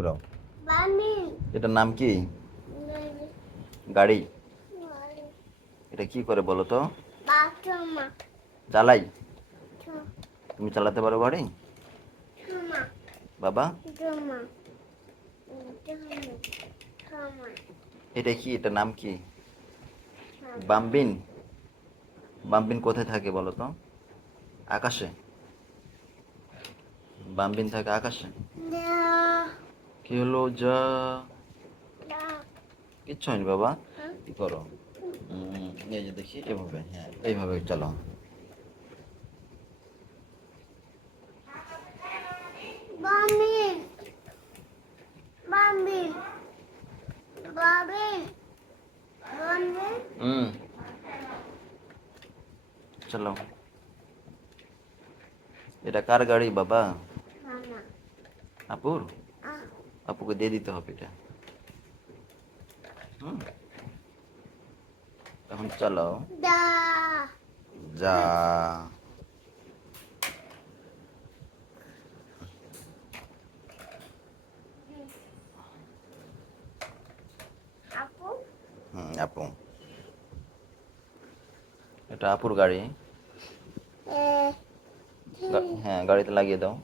ঘুরাও। এটার নাম কি? গাড়ি। এটা কি করে বলো তো? চালাই? তুমি চালাতে পারো গাড়ি? বাবা, এটা কি? এটার নাম কি? বাম্বিন। বাম্বিন কোথায় থাকে বলো তো? আকাশে। বাম্বিন থাকে আকাশে। কি হলো যা? কিচ্ছু হয়নি বাবা। কি করো? এই যে দেখি, এভাবে, হ্যাঁ এইভাবে চলো। হুম, চলো। এটা কার গাড়ি বাবা? আপুর? আপুকে দিয়ে দিতে হবে এটা। হুম, এখন চলো। যা। আপু, এটা আপুর গাড়ি। হ্যাঁ, গাড়িতে লাগিয়ে দাও।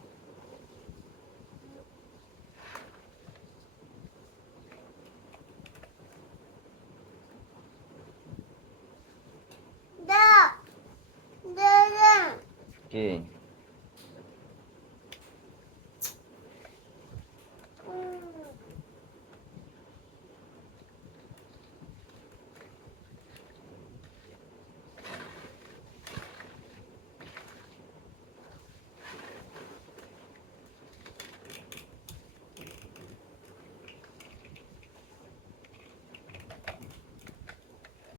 কি?